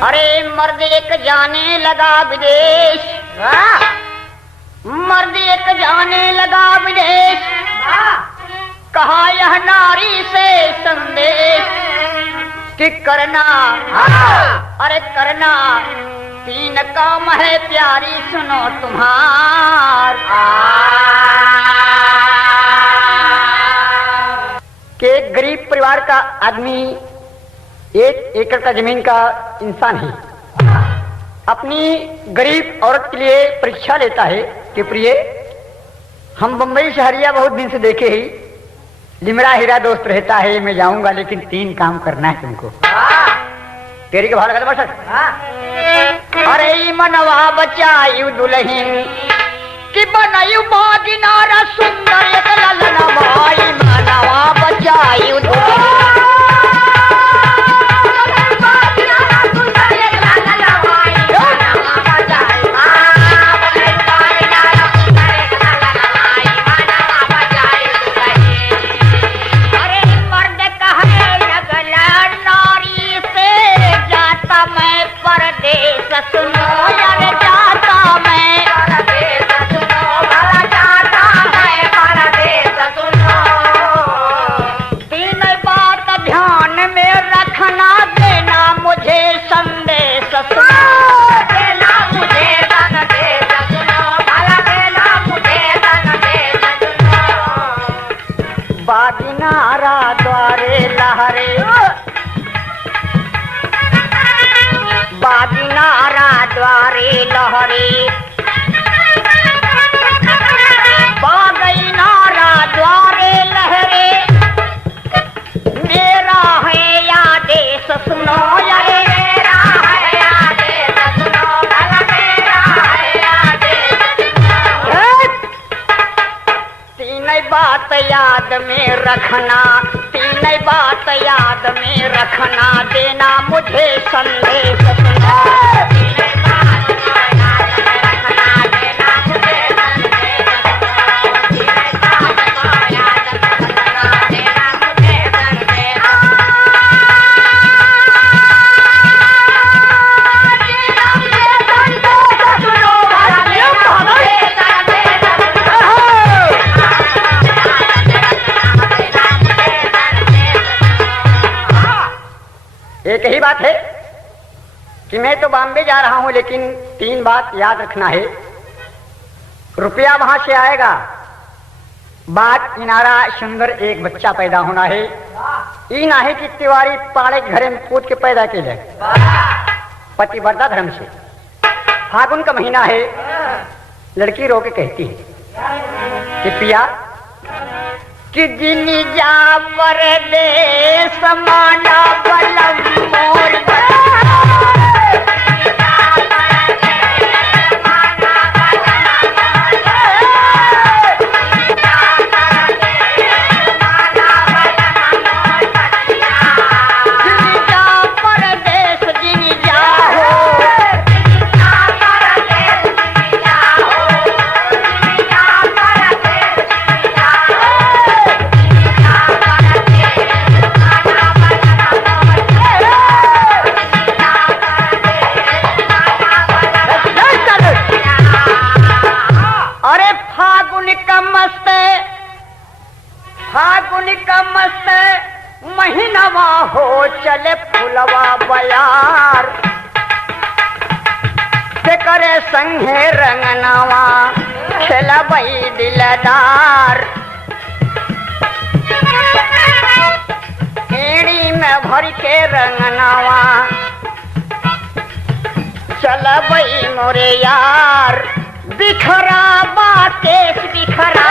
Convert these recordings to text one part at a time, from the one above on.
अरे मर्द एक जाने लगा विदेश, मर्द एक जाने लगा विदेश, कहा यह नारी से संदेश कि करना, अरे करना तीन काम है प्यारी सुनो तुम्हार। के गरीब परिवार का आदमी 1 एकड़ का जमीन का इंसान है, अपनी गरीब औरत के लिए परीक्षा लेता है कि प्रिय हम बंबई शहरिया बहुत दिन से देखे ही, लिमड़ा हीरा दोस्त रहता है, मैं जाऊंगा लेकिन 3 काम करना है तुमको। तेरी के भाव लगा बस। अरे मनवा बचायु दुल्हन कि बनायु बागिनारा सुंदर एक ललना भाई, मनवा बचायु दुल्हन बागिनारा द्वारे लहरे, बागिनारा द्वारे लहरे, बागिनारा द्वारे लहरे, मेरा है या देश सुनो यारे, मेरा है या देश सुनो, मेरा है या देश सुनो। 3 बात याद में रखना, 3 बात याद में रखना, देना मुझे संदेश सुना। 3 बात याद में रखना, देना मुझे संदेश सुना। 3 बात याद में रखना, देना मुझे संदेश एक ही बात है कि मैं तो बॉम्बे जा रहा हूं, लेकिन 3 बात याद रखना है। रुपया वहां से आएगा, बात इनारा सुंदर एक बच्चा पैदा होना है, ई ना है कि तिवारी पाड़े घरे में कूद के पैदा के लिए, पतिव्रता धर्म से। फागुन का महीना है, लड़की रो के कहती है कि पिया कि जिनी जा परदेस माना बलम मोर महीनावा हो चले फुलवा बयार, से करे संगे रंगनावा खेला बई दिलदार, एड़ी में भर के रंगनावा चला बई मोरे यार, बिखरा बातें बिखरा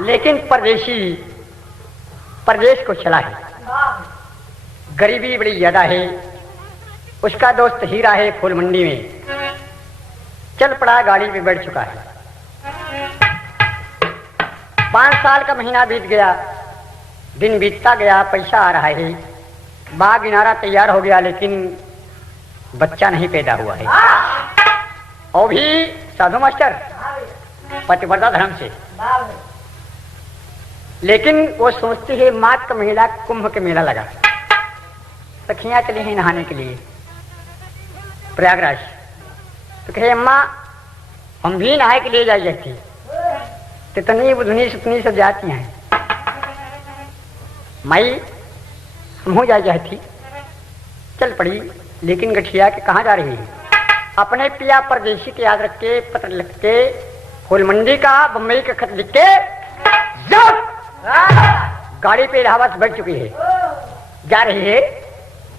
लेकिन परदेशी परदेश को चला है, गरीबी बड़ी ज्यादा है। उसका दोस्त हीरा है फूल मंडी में, चल पड़ा गाड़ी में बैठ चुका है। 5 साल का महीना बीत गया, दिन बीतता गया, पैसा आ रहा है, बाग इनारा तैयार हो गया, लेकिन बच्चा नहीं पैदा हुआ है। और भी साधु मास्टर पतिव्रता धर्म से, लेकिन वो सोचती है माघ का महीना कुंभ के मेला लगा, सखियां चली हैं नहाने के लिए प्रयागराज। तो कहे अम्मा हम भी नहाए के लिए जाई थी, तितनी बुधनी सुतनी सब जाती हैं, माई हम हो जाए थी। चल पड़ी, लेकिन गठिया के कहाँ जा रही है? अपने पिया परदेशी के याद रख के, पत्र लिख के, फूल मंडी का बम्बई का खत लिख के जब गाड़ी पे इलाहाबाद से बैठ चुकी है, जा रही है,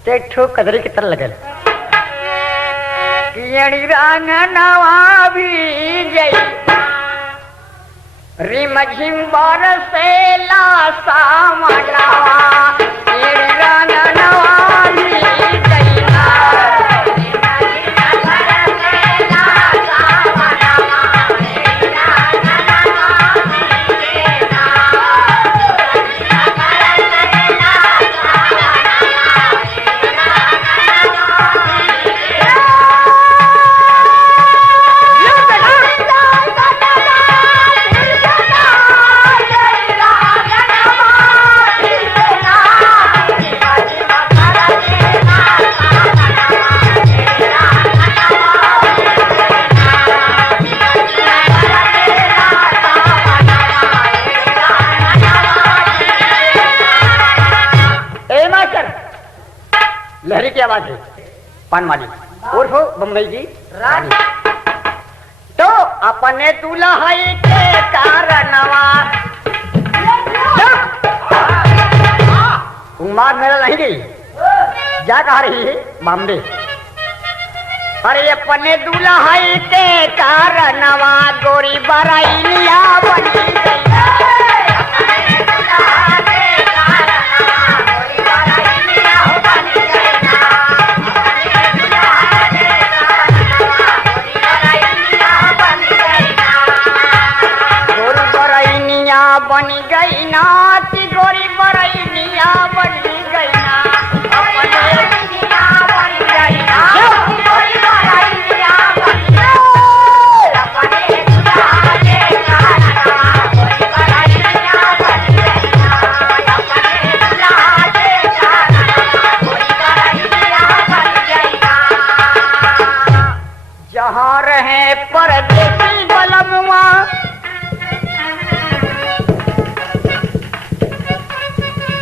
तो एक ठो कदरी की तरह लगल रिम झिम बरसेला सावनवा, लहरी की आवाज है, पान वाली उर्फ बम्बई की रानी। तो अपने दूल्हा के कारणवा उमार मेरा नहीं गई, जा कहा रही है बॉम्बे। अरे अपने दूल्हा के कारणवा गोरी बराइलिया बनी गई, बन गई ना कि गोरी बरैनिया बन गई ना, अपने दुनिया बन गई ना, गोरी बरैनिया बन गई, अपने दुल्हा के कारणवा गोरी बरैनिया बन गई ना, अपने दुल्हा के कारणवा गोरी बरैनिया बन गई ना। जहाँ रहे परदेसी बलमुआ,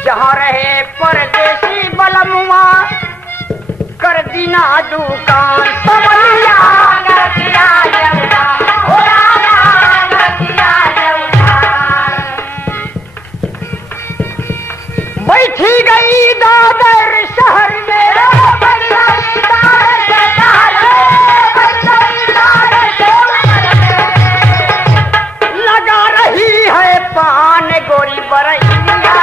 जहाँ रहे परदेसी बलमुआ, कर दीना दुकान समलिया, कर दिया जौना, हो रामा कर दिया जौना। बैठी गई दादर शहर में, बैठ गई दादर शहर में, बैठ गई दादर शहर में, लगा रही है पान गोरी बरैनिया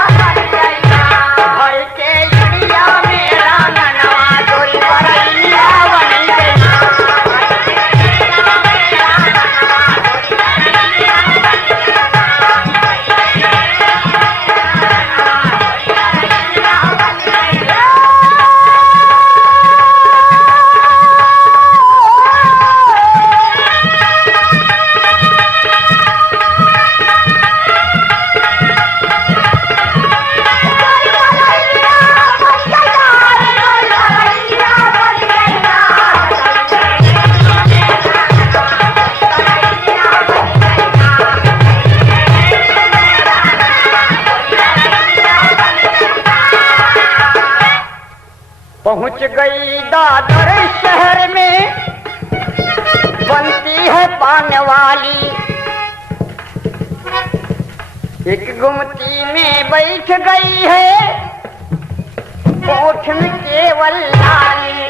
पहुंच गई दादर शहर में, बनती है पान वाली, एक गुमती में बैठ गई है, कोठ में केवल लाली,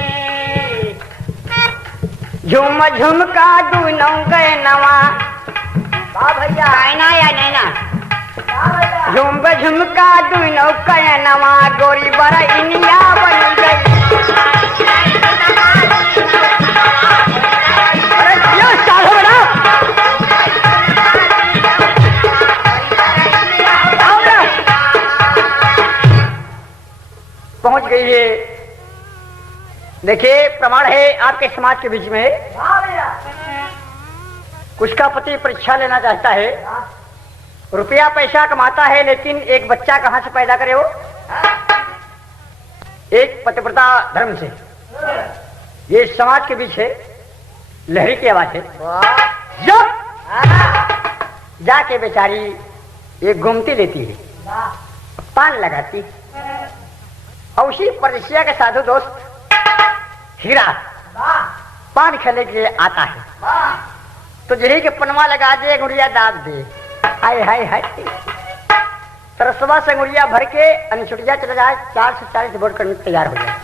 झुम झुम का दूनों गए नवा, भैया आईना या नैना, झुम झुमका दूनों गए नवा, गोरी बरैनिया बन गई। गई है। देखिए प्रमाण है आपके समाज के बीच में, कुछ का पति परीक्षा लेना चाहता है, रुपया पैसा कमाता है, लेकिन एक बच्चा कहां से पैदा करे वो? एक पतिव्रता धर्म से। ये समाज के बीच है, लहरी की आवाज है। जब जाके बेचारी एक घूमती लेती है, पान लगाती, और उसी परदेसिया के साधु दोस्त हीरा पान खेलने के लिए आता है, तो जही के पनवा लगा दे, गुड़िया दाद दे। हाय हाय हाय, तरसवा से गुड़िया भर के अनछुटिया चला जाए, 440 वोट करने तैयार हो जाए।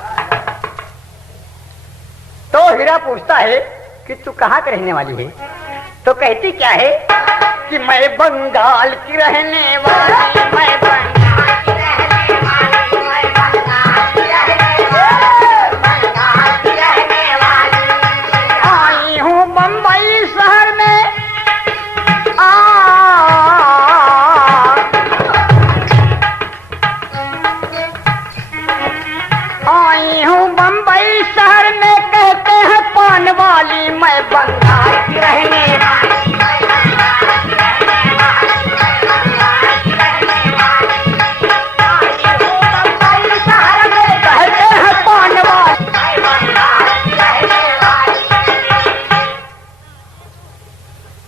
तो हीरा पूछता है कि तू कहाँ के रहने वाली है? तो कहती क्या है कि मैं बंगाल की रहने वाली, मैं बंगाल की रहने वाली, मैं बंगाल की रहने वाली, बंगाल की रहने वाली। आई हूँ बम्बई शहर में, आई हूँ बम्बई शहर में, कहते हैं पान वाली, मैं बंगाल की रहने वाली।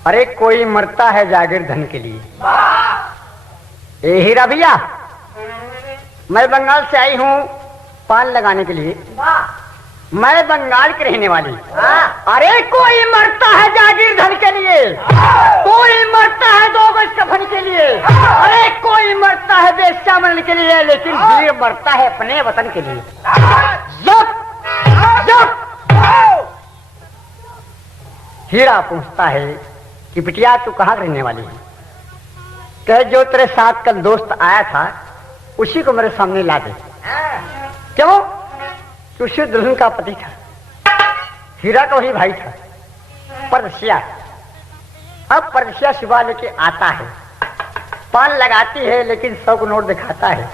अरे कोई मरता है जागीर धन के लिए। ए हीरा भैया, मैं बंगाल से आई हूँ पान लगाने के लिए, मैं बंगाल की रहने वाली। अरे कोई मरता है जागीर धन के लिए, कोई मरता है 2 गज कफन के लिए, अरे कोई मरता है बेश्या बनने के लिए, लेकिन वीर मरता है अपने वतन के लिए। जब जब हीरा पूछता है कि बिटिया तू कहाँ रहने वाली है? कहे जो तेरे साथ कल दोस्त आया था उसी को मेरे सामने ला दे। क्यों? उसी दुल्हन का पति था, हीरा का वही भाई था, परदेसिया। अब परदेसिया सुबह लेके आता है, पान लगाती है, लेकिन 100 को नोट दिखाता है।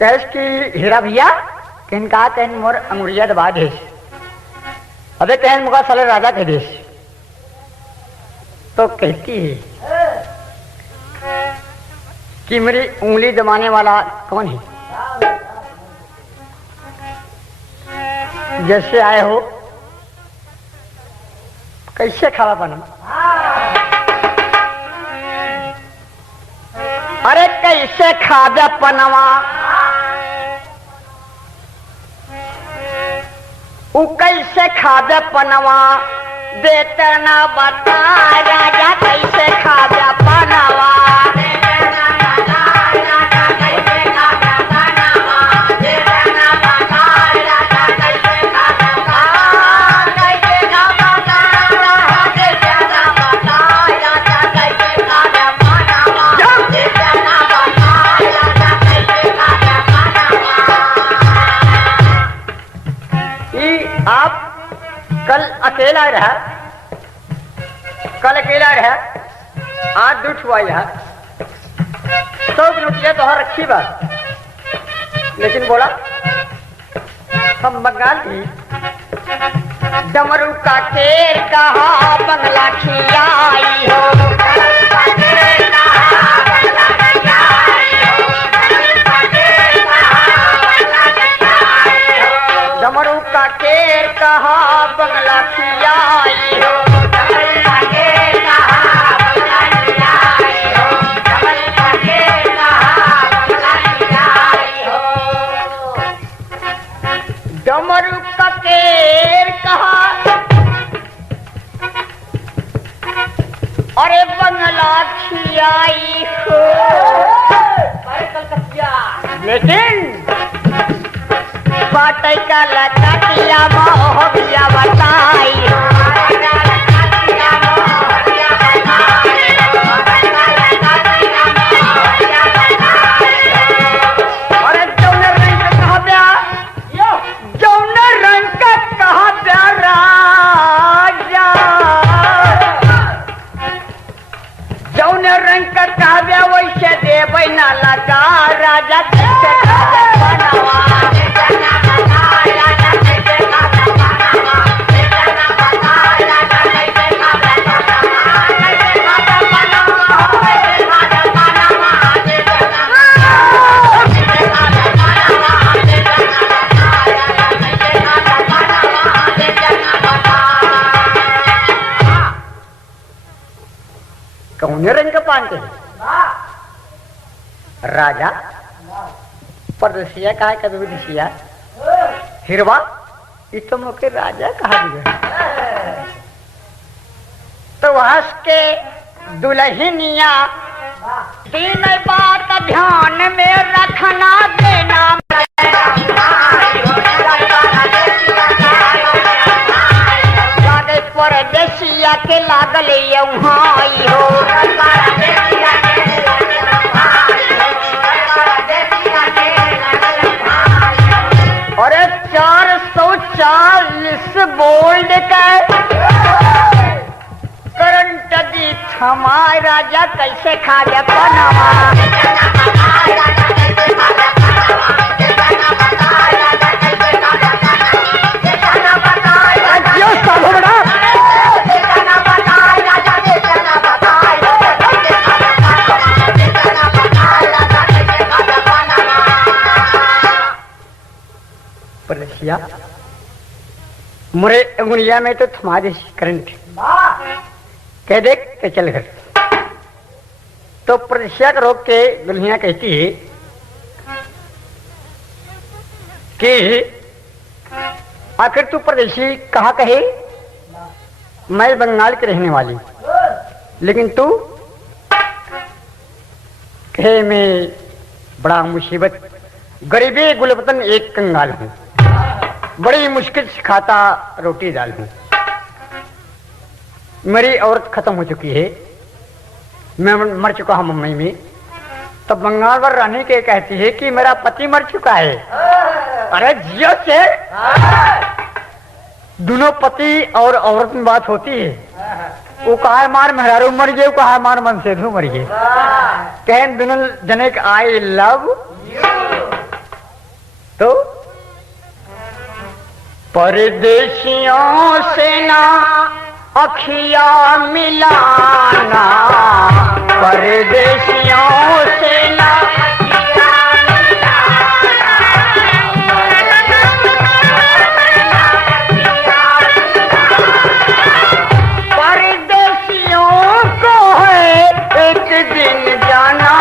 कहे कि हीरा भैया कहन कहा, कहन मोर अंगुरिया दबा दे। अबे कहन मुका साले राजा कह देश। तो कहती है कि मेरी उंगली दबाने वाला कौन है? जैसे आए हो कैसे खावा बना? अरे कैसे खावा पनवा, उ कैसे खावा पनवा, देते ना बता राजा कैसे खावा पनवा। कल अकेला रहा, आज दूठ हुआ यह 100 रुपया तो रखी बात, लेकिन बोला हम बंगाल की। डमरू का केर कहा बंगला खियाई हो, डमरू का केर कहा बंगला खियाई हो, डमरू का केर कहा, अरे बंगला खियाई हो। लेकिन बाटे का लकटिया मोहबिया बताई हो, अरे जौन रंग का कहा प्यार, जौन रंग का कहा प्यार राजा, जौन कौन रंग का काव्य वैसे देवे ना लगा राजा कैसे काव्य बनवा कौन रंग का पान के राजा परदसिया कहा कभी विदेशिया हिरवा इतम के राजा कहा दिया तो हंस के दुल्हनिया तीन बात ध्यान में रखना देना परदेसिया के लागल यौहाई हो अरे 440 बोल्ड का करंट दी थमाए राजा कैसे खा गया पनामा परदसिया मुरे अंगुलिया में तो थमा दे करंट कह देख के चल घर तो परदसिया का रोक के दुल्हनिया कहती है कि आखिर तू परदेशी कहा कहे मैं बंगाल की रहने वाली लेकिन तू कहे मैं बड़ा मुसीबत गरीबी गुलबतन एक कंगाल हूं बड़ी मुश्किल से खाता रोटी दाल हूं मेरी औरत खत्म हो चुकी है मैं मर चुका हूं मुंबई में तब बंगाल पर रानी के कहती है कि मेरा पति मर चुका है अरे जियो से दोनों पति और औरत में बात होती है वो कहा मार मेहरारू मर गए कहा मार मन से मर गए कहन दोनों जने आई लव तो परदेशियों से ना अखिया मिलाना परदेशियों से ना अखिया परदेशियों को है एक दिन जाना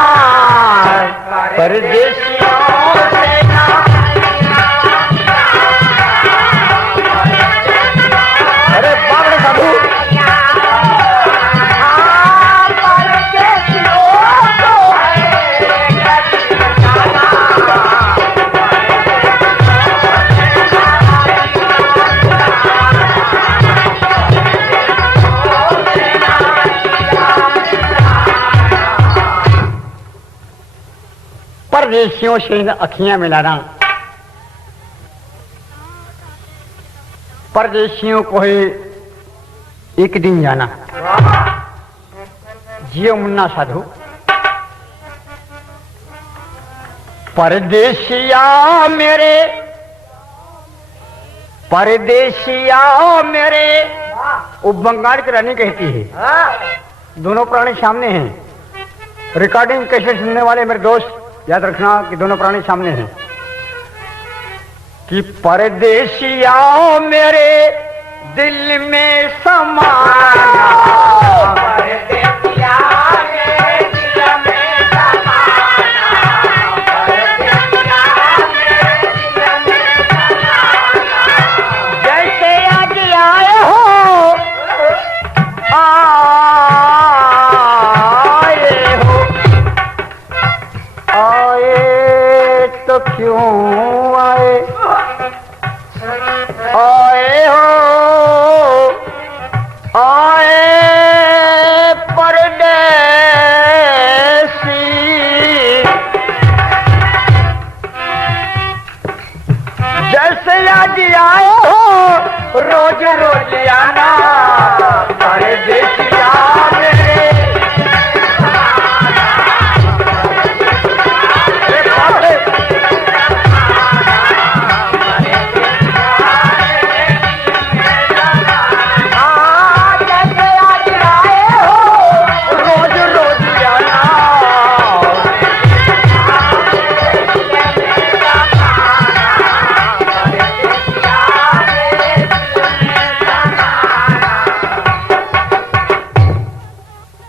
परदेशियों से ना परदेशियों से अखियां मिलाना परदेशियों को ही एक दिन जाना जियो मुन्ना साधु परदेशिया मेरे वो बंगाल की रानी कहती है दोनों प्राणी सामने हैं रिकॉर्डिंग कैसे सुनने वाले मेरे दोस्त याद रखना कि दोनों प्राणी सामने हैं कि परदेशिया मेरे दिल में समाना परदेशिया मेरे दिल में समाना परदेशिया मेरे दिल में समाना जैसे आज आए हो तो क्यों आए हो आए परदेसी जैसे आज आए हो रोज रोज आना परदेसिया मेरे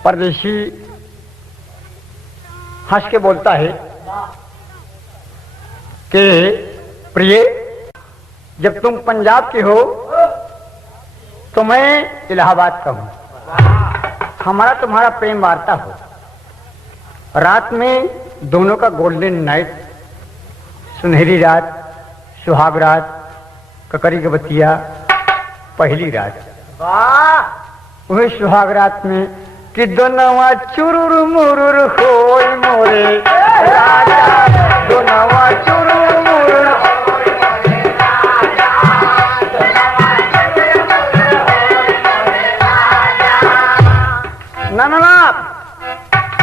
परदेशी हंस के बोलता है कि प्रिय, जब तुम पंजाब के हो तो मैं इलाहाबाद का हूं। हमारा तुम्हारा प्रेम वार्ता हो, रात में दोनों का गोल्डन नाइट, सुनहरी रात, सुहाग रात, ककरी के बतिया, पहली रात। वही सुहाग रात में कि दोनवा चुरुर मुरुर होय मोरे राजा, दोनवा चुरुर मुरुर होय मोरे राजा, दोनवा चुरुर मुरुर होय मोरे राजा। ननना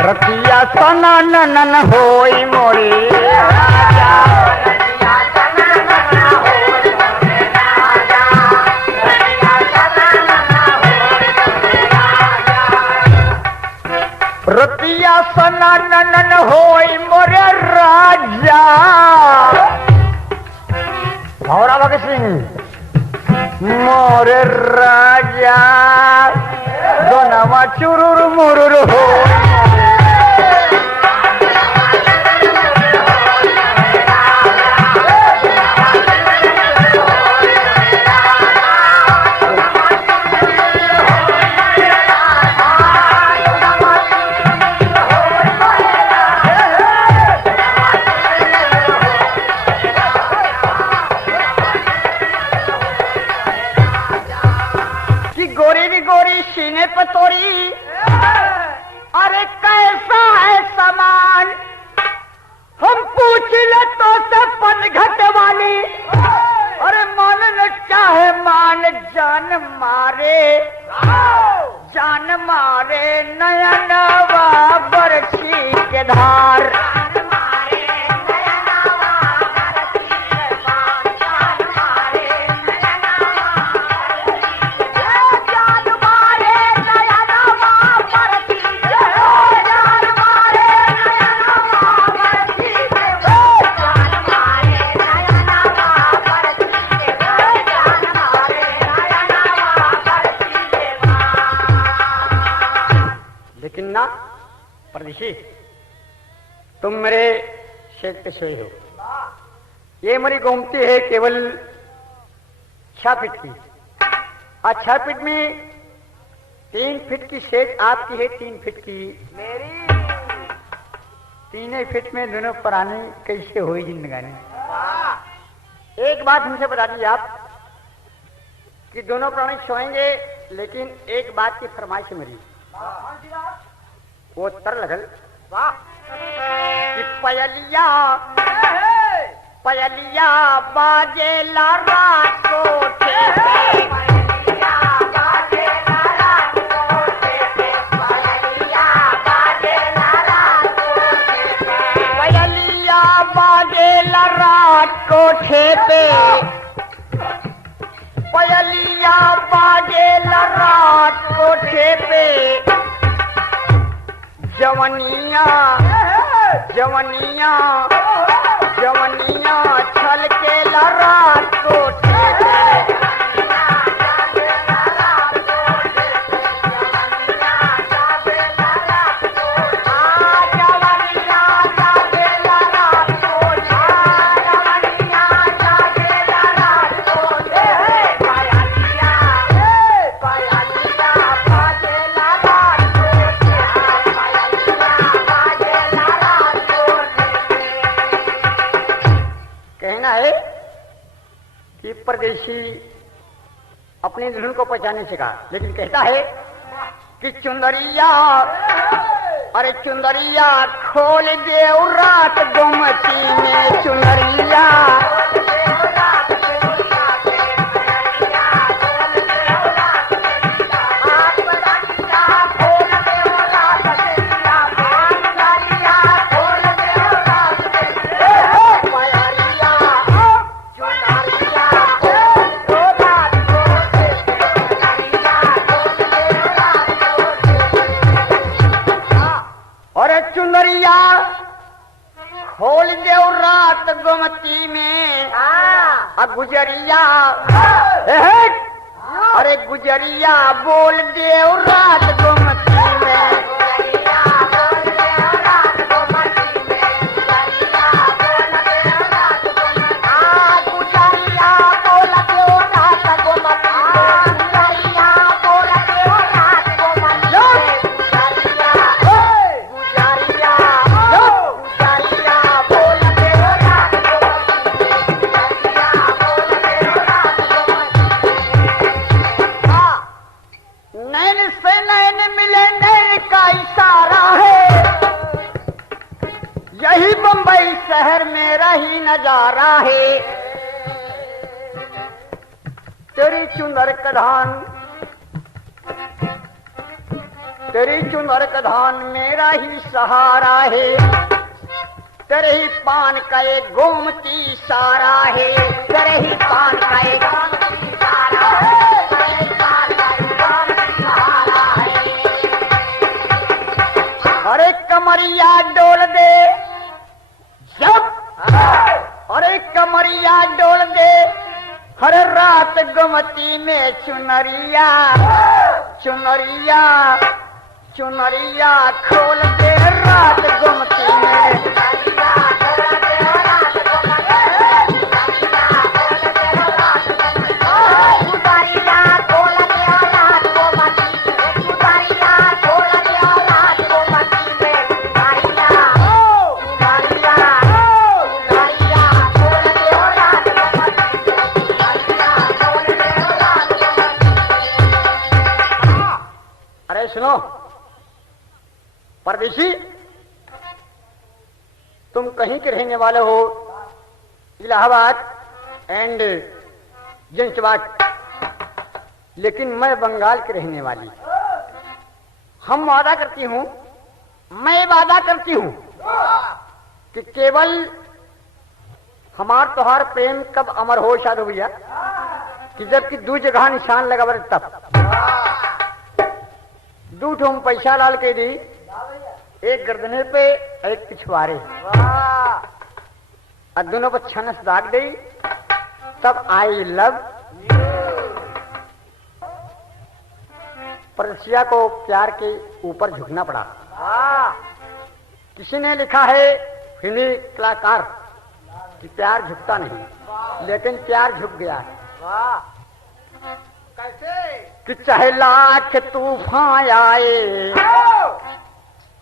रतिया सना ननन होय मोरे राजा, रतिया सना ननन होय मोरे राजा, रतिया सना ननन होय मोरे राजा। रतिया सना ननन होय मोरे राजा। भौरा भगत सिंह मोरे राजा, दोनवा चुरुर मुरुर होय सीने पर तोड़ी। अरे कैसा है सामान, हम पूछ ले तो से पनघट वाली। अरे मन न चाहे मान जान मारे, जान मारे नयनवा बरछी के धार। लेकिन ना परदेशी, तुम मेरे शेख पे सोए हो। ये मेरी गोमती है केवल 6 फीट की, और 6 फीट में 3 फीट की शेख आपकी है, 3 फीट की मेरी। 3 फीट में दोनों पराने कैसे हुई जिंदगानी। एक बात हमसे बता दीजिए आप कि दोनों प्राणी सोएंगे, लेकिन एक बात की फरमाइश है मेरी, वो तर लगल कि पयलिया पयलिया बाजेला रात को पयलिया बाजेला रात को पयलिया बाजेला रात को पयलिया बाजेला रात को ठेपे, पयलिया बाजेला रात को ठेपे। जवनिया जवनिया जवनिया छल के रात को परदेशी अपनी दुल्हन को पहचानने से कहा, लेकिन कहता है कि चुंदरिया, अरे चुंदरिया खोल दे रात गोमती में, चुंदरिया खोल दे रात गोमती में। गुजरिया अरे गुजरिया बोल दे रात गोमती में। ही नजारा है। तेरी चुनर का धान, तेरी चुनर का धान मेरा ही सहारा है। तेरे ही पान का एक गोमती सारा है। तेरे ही पान का एक गोमती सारा है। तेरे ही पान का एक गोमती सहारा है। अरे कमरिया डोल दे जब, अरे कमरिया डोल दे हर रात गोमती में चुनरिया, चुनरिया चुनरिया खोल दे रात गोमती में। अरे सुनो परदेशी, तुम कहीं के रहने वाले हो, इलाहाबाद एंड जंचवाट, लेकिन मैं बंगाल के रहने वाली। हम वादा करती हूं, मैं वादा करती हूं कि केवल हमार तोहार प्रेम कब अमर हो शाद हो भैया, कि जबकि दू जगह निशान लगा बर तब दू ठोम पैसा लाल के दी, एक गर्दने पे एक पिछवाड़े, और दोनों पर छनस दाग दी, तब आई लव। परसिया को प्यार के ऊपर झुकना पड़ा। किसी ने लिखा है, हिंदी कलाकार, कि प्यार झुकता नहीं, लेकिन प्यार झुक गया है। कैसे? कि चाहे लाख तूफान आए,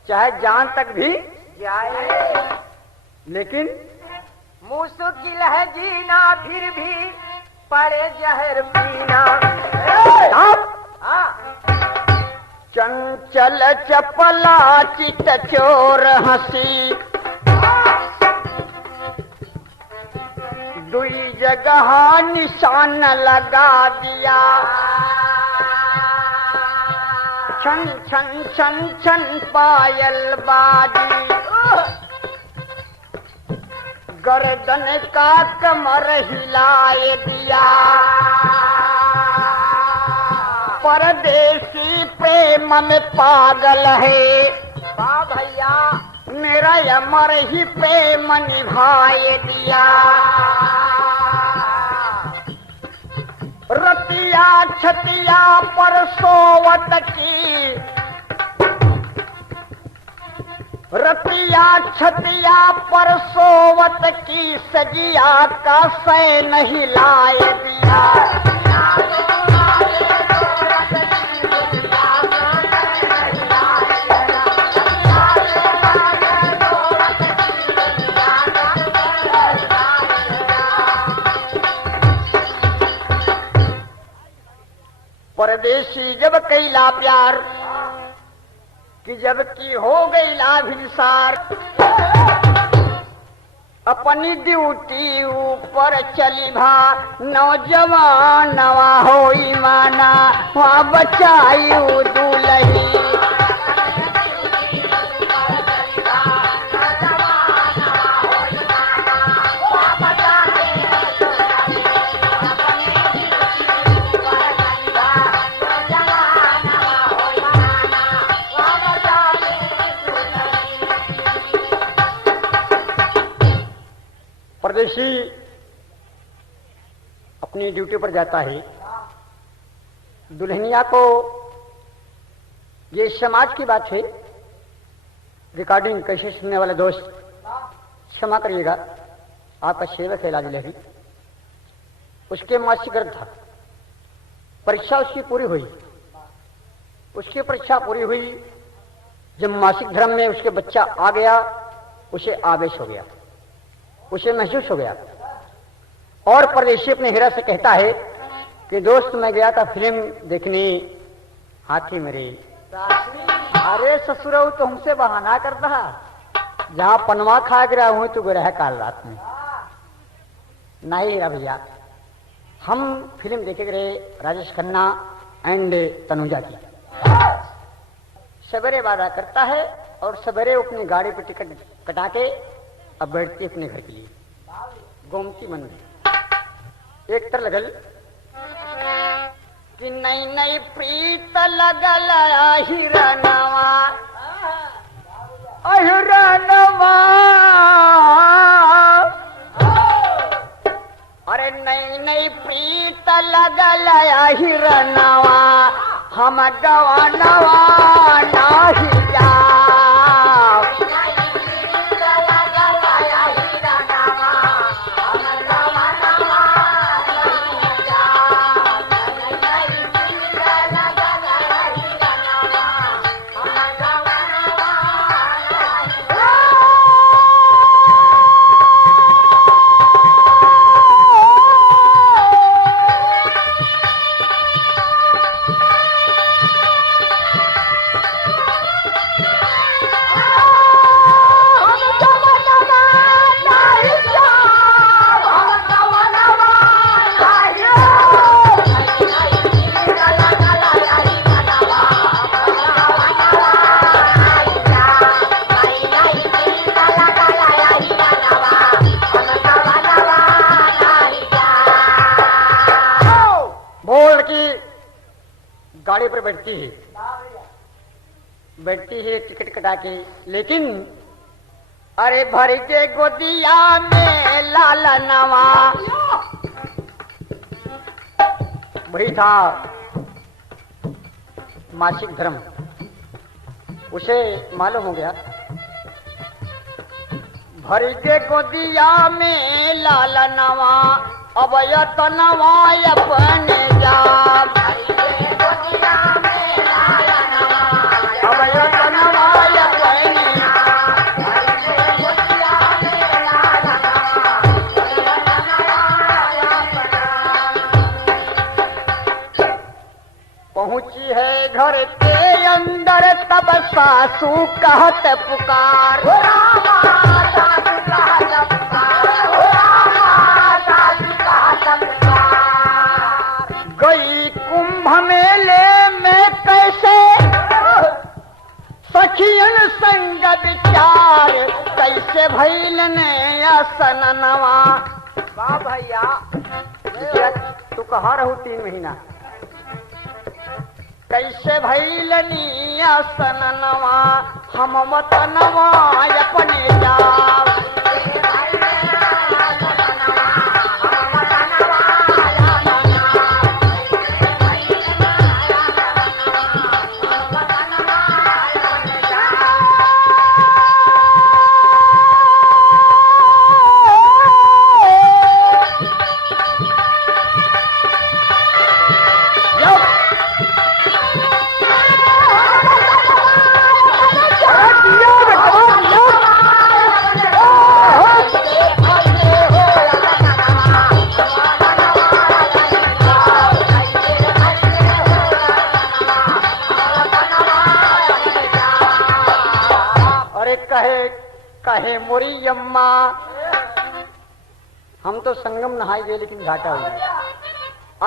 चाहे जान तक भी जाए, लेकिन मुश्किल है जीना, फिर भी पड़े जहर पीना। चंचल चपला चित चोर हंसी, दुई जगह निशान लगा दिया। छन छन छन छन पायल बाजी, गर्दन का कमर हिलाए दिया। परदेसी प्रेम में पागल है, वाह भैया मेरा अमर ही प्रेम निभाए दिया। रतिया छतिया पर सोवत की, रतिया छतिया पर सोवत की, सजिया का सै नहीं लाए दिया। परदेशी जब कैला प्यार, कि जब की हो गई लाभिसार, अपनी ड्यूटी ऊपर चली भा, नौजवान नवा होई माना, वहाँ बचाई दूल्ही। परदेशी अपनी ड्यूटी पर जाता है, दुल्हनिया को, ये समाज की बात है, रिकॉर्डिंग कैसे सुनने वाले दोस्त क्षमा करिएगा, आपका सेवक है लाज लहरी। उसके मासिक गर्भ था, परीक्षा उसकी पूरी हुई, उसकी परीक्षा पूरी हुई, जब मासिक धर्म में उसके बच्चा आ गया, उसे आवेश हो गया, उसे महसूस हो गया, और परदेशी अपने हीरा से कहता है कि दोस्त मैं गया था फिल्म देखने हाथी मेरे। अरे ससुर तो हमसे बहाना करता, जहाँ पनवा खा गिरा हूं तो गिरा है काल रात में। नहीं रा भैया, हम फिल्म देखे गए राजेश खन्ना एंड तनुजा की। सवेरे वादा करता है और सवेरे अपनी गाड़ी पर टिकट कटा के अब बैठती अपने घर के लिए गोमती मंदिर। एक तर लगल कि नई नई प्रीत लगल हिरनवा हिरनवा, अरे नई नई प्रीत लगल हिरनवा हम गवानवा नाही जा। गाड़ी पर बैठती है टिकट कटा के, लेकिन अरे भर के गोदिया में लाल नवा। वही था मासिक धर्म, उसे मालूम हो गया भर के गोदिया में लाल नवा अब यतनवा अपने जा। पहुंची है घर के अंदर तब सासू कहत पुकार, गई कुंभ मेले में कैसे सखियन संग विचार, कैसे भैल ने असननवा। वाह भैया, तू कहाँ रहू 3 महीना, कैसे भैलनी असननवा हम वतनवा अपने जाव। कहे मोरी अम्मा, हम तो संगम नहाई गए लेकिन घाटा हो गया।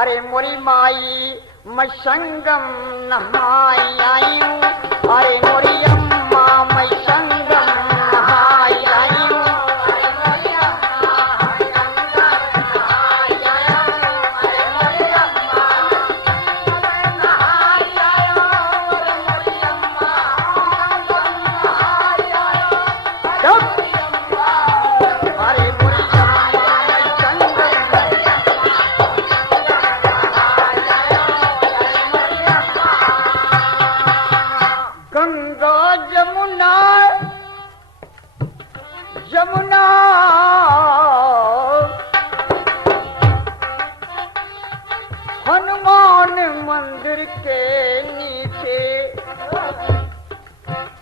अरे मोरी माई मैं संगम नहाई आई हूँ, अरे मोरी अम्मा मैं संगम नहाई आई हूँ। हनुमान मंदिर के नीचे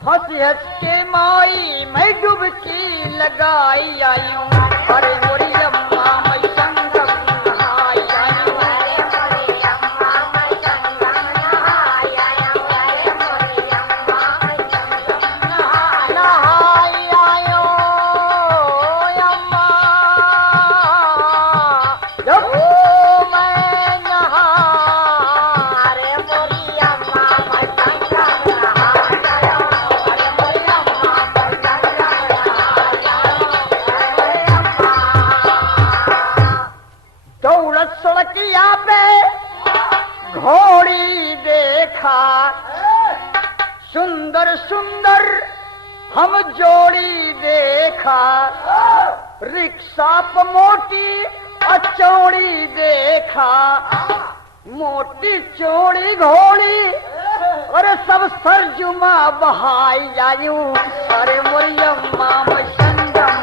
हंस हंस के माई मैं डुबकी लगाई आई हूँ, अरे मोरी अम्मा मैं संगम नहाई आई हूँ। नहाई आयो अम्मा सुंदर सुंदर हम जोड़ी देखा, रिक्शा पर मोटी चौड़ी देखा, मोटी चौड़ी घोड़ी और सब सरजुमा बहाई जायू। अरे मोरियम्मा संगम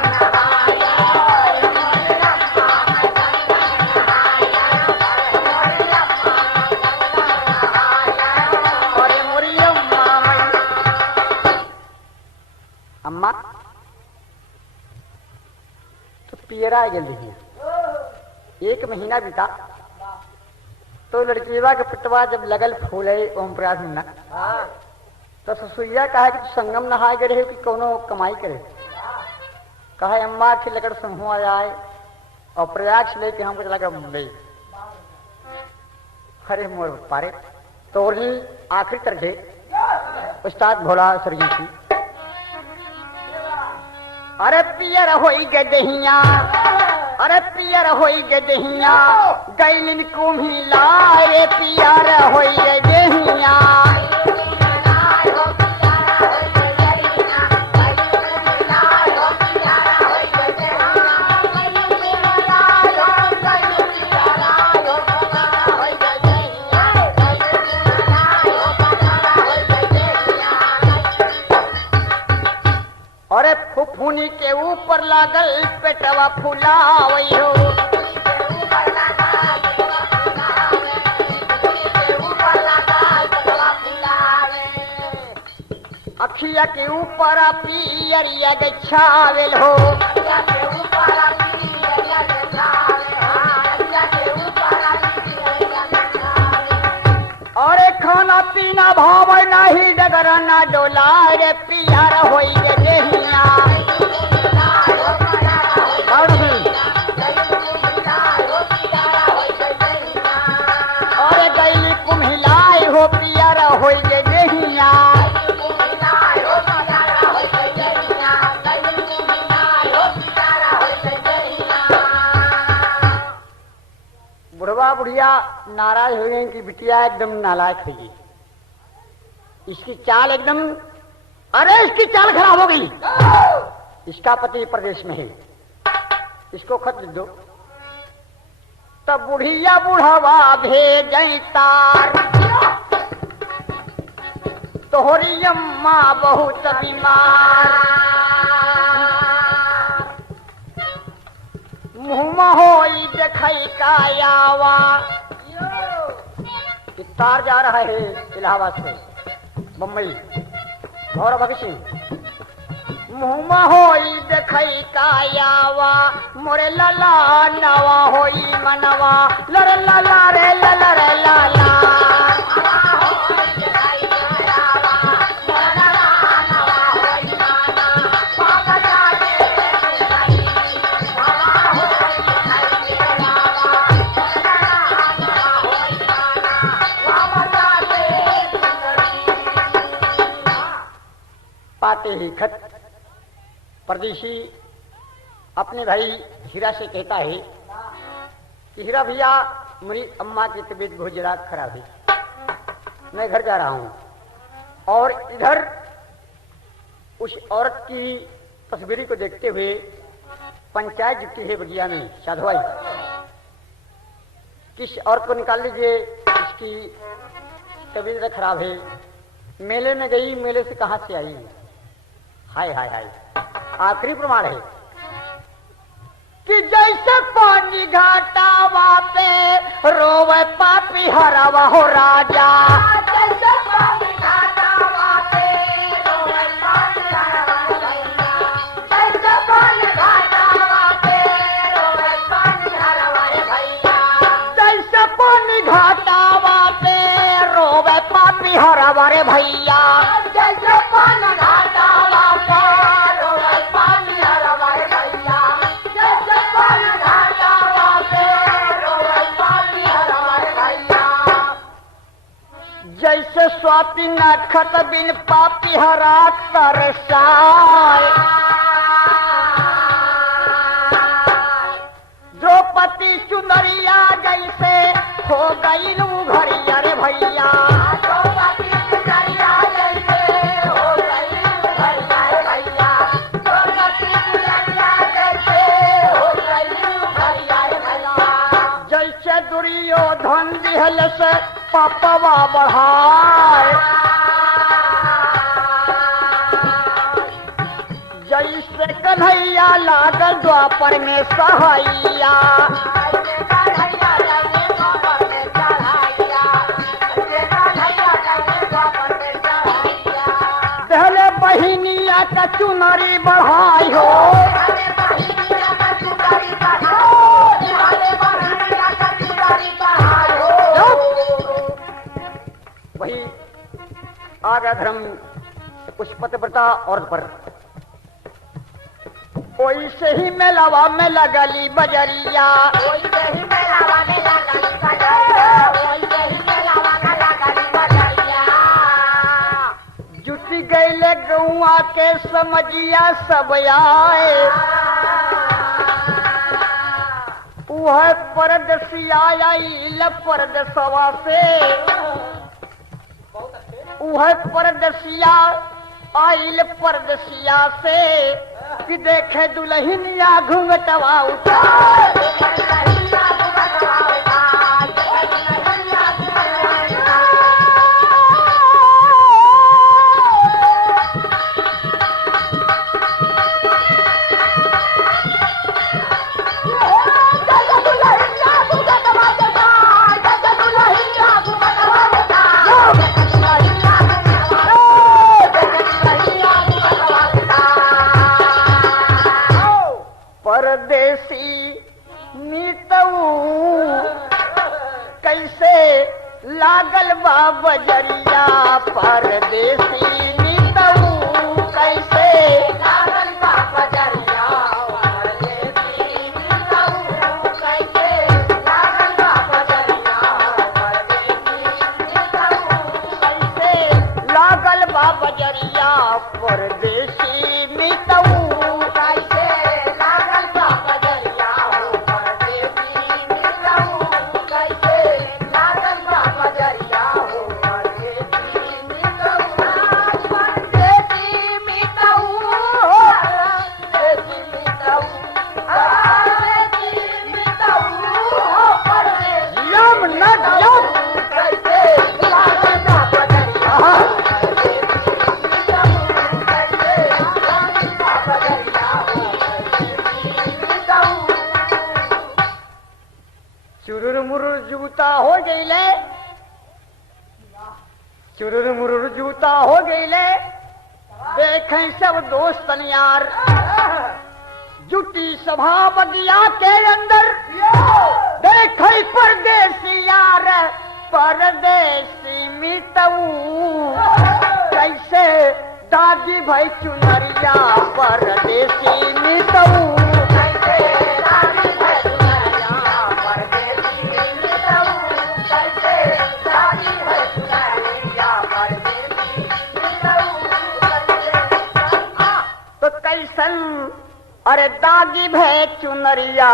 अम्मा तो पियरा जल्दी है। एक महीना बीता तो लड़कीवा के पिटवा जब लगल फूले ओम प्रयास मुन्ना तो ससुइया कहा कि तू संगम नहाए गए रहे कि कोनो कमाई करे। कहा अम्मा के लगड़ संहुआ आए और प्रयाग से लेके हमको चला गया मुंबई। अरे मोर पारे तोरनी आखिरी तरह उस्ताद भोला सरजी की। अरे पियर होई गदहिया, अरे पियर होई गदहिया, गैलिन कुम्हिला रे पियर होई गदहिया। अरे फुफुनी के ऊपर लागल पेटवा फुलावई हो, अखिया के ऊपर पियरिया गछावेल हो। अरे खाना पीना भाव नाही डगर ना डोला रे पियर होई गदहिया। अरे गैली कुम्हिलाई हो पियर होई गदहिया। बुढ़वा बुढ़िया नाराज हो गई कि बिटिया एकदम नालायक है। इसकी चाल एकदम, अरे इसकी चाल खराब हो गई। इसका पति प्रदेश में है, इसको खत लिख दो। तब बुढ़िया बुढ़वा भेज तार, तोहरी अम्मा बहुत बीमार, मुँह होई देखई कायावा। तार जा रहा है इलाहाबाद से मुंबई गौरव भगत सिंह। मुँह होई देखई कायावा, मोरे लला नवा होई मनवा, लरे लला रे लला रे लाला। पाते ही खत परदेशी अपने भाई हीरा से कहता है कि हीरा भैया मेरी अम्मा की तबीयत बहुत जरा खराब है, मैं घर जा रहा हूं। और इधर उस औरत की तस्वीर को देखते हुए पंचायत जुटी है बगिया में साधुआई, किस औरत को निकाल लीजिए, इसकी तबीयत खराब है। मेले में गई, मेले से कहां से आई। हाय हाय हाय, आखिरी प्रमाण है कि जैसे पानी घाटावा पे रोवे पापी हरावा हो राजा। जैसे पानी घाटावा पे रोवे पापी हरावा भैया, जैसे पानी घाटावा पे रोवे पापी हरावा भैया, जैसे पानी घाटावा पे रोवे पापी हरावा रे भैया, जैसे पानी घाटावा जैसे स्वाति नखत बिन पापी हरा तरसाए। द्रौपदी सुंदरिया जैसे हो गई घरिया रे भैया, द्रौपदी सुंदरिया जैसे हो बढ़ाए, जैसे कन्हैया लागल द्वापर में सहाइया, पहले बहिनिया का चुनरी बढ़ाई हो, वही आगा धर्म कुछ पतिव्रता और पर वैसे ही मेलावा में लगली बजरिया, जुटी गईले गौआ के समझिया सब आए, वह परदसिया आइल परदसवा से, वह परदसिया आइल परदसिया से, कि देखे दुल्हनिया घूंघटवा उठा, परदेसी नीतऊ कैसे लागल बा बजरिया, परदेसी नीतऊ कैसे लागल बा बजरिया, परदेसी नीतऊ कैसे लागल बा बजरिया, परदेसी नीतऊ कैसे लागल बा बजरिया, परदेसी नीतऊ हो गईले, चुरुर मुरुर जूता हो गईले, देखें सब दोस्तन यार, जुटी सभा बगिया के अंदर, देखें परदेसी यार, परदेसी मितऊ कैसे दादी भाई चुनरिया, परदेसी मितऊ अरे दागी भै चुनरिया,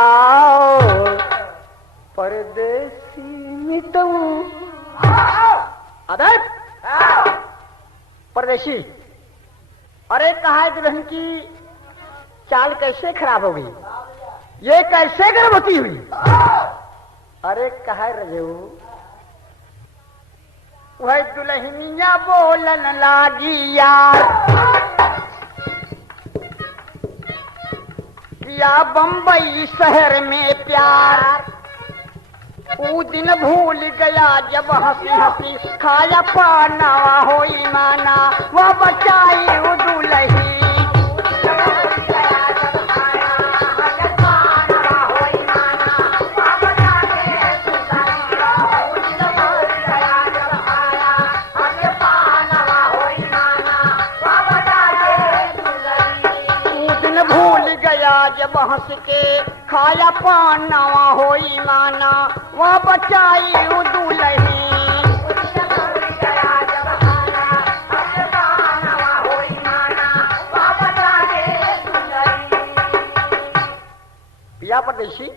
परदेसी मितऊ, अरे परदेसी, अरे कहा है दुल्हन की चाल कैसे खराब हो गई, ये कैसे गर्भवती हुई, अरे कहा है रजऊ, वह दुल्हनिया बोलन लागी यार, या बम्बई शहर में प्यार, वो दिन भूल गया जब हंसी हंसी खाया पाना होई माना, वह बचाई वो दुल्ही, जब हंस के खाया पाना होई माना, वह बचाई वो दुल्ही, पिया परदेसी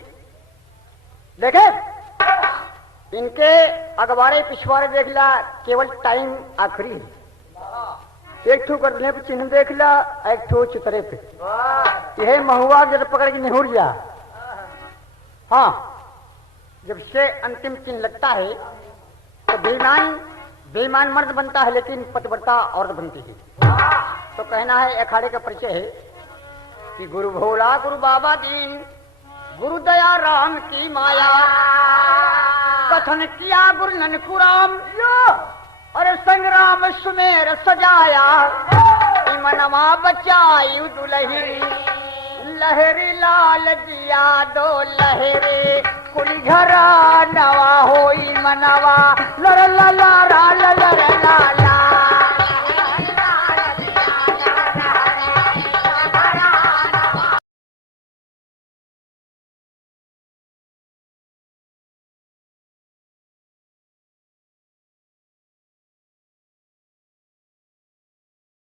देखे इनके अखबारे पिछवाड़े देख ला, केवल टाइम आखिरी, एक ठो करने पे चिन्ह देख ला, एक ठो चितरे पे, यह महुआ जब पकड़ के निहुर जा, हाँ जब से अंतिम चिन्ह लगता है तो बेईमान बेईमान मर्द बनता है लेकिन पतिव्रता औरत बनती है। तो कहना है अखाड़े का परिचय है कि गुरु भोला गुरु बाबा दीन गुरु दया राम की माया कथन किया गुरु ननकुराम अरे संग्राम सुमेर सजाया मनवा बचाई दुलहरी लहरी लाल जिया दो लहरे कुल घरा नवा होई मनवा लर लला